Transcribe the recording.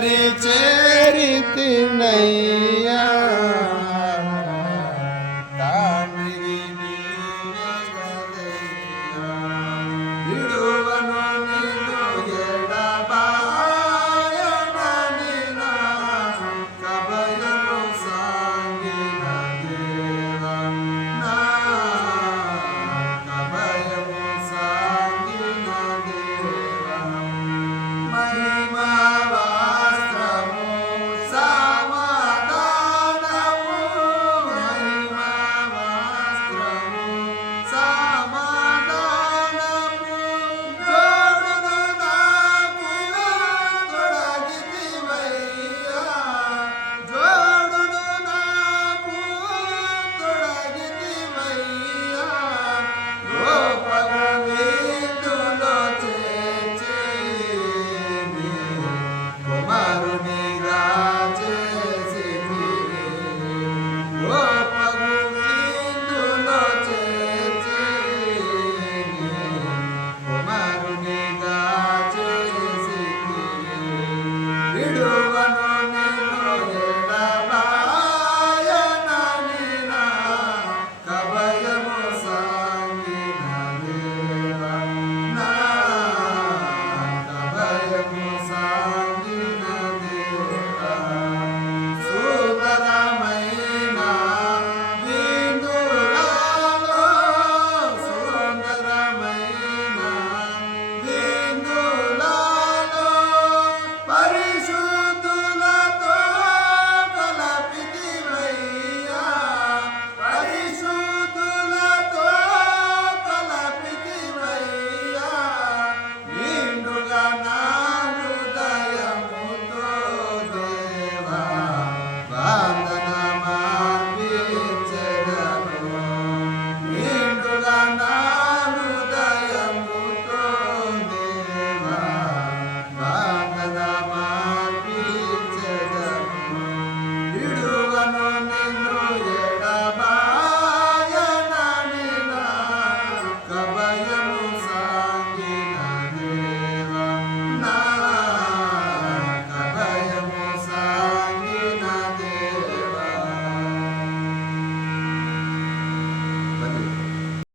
તારી ચેરિત નહીં.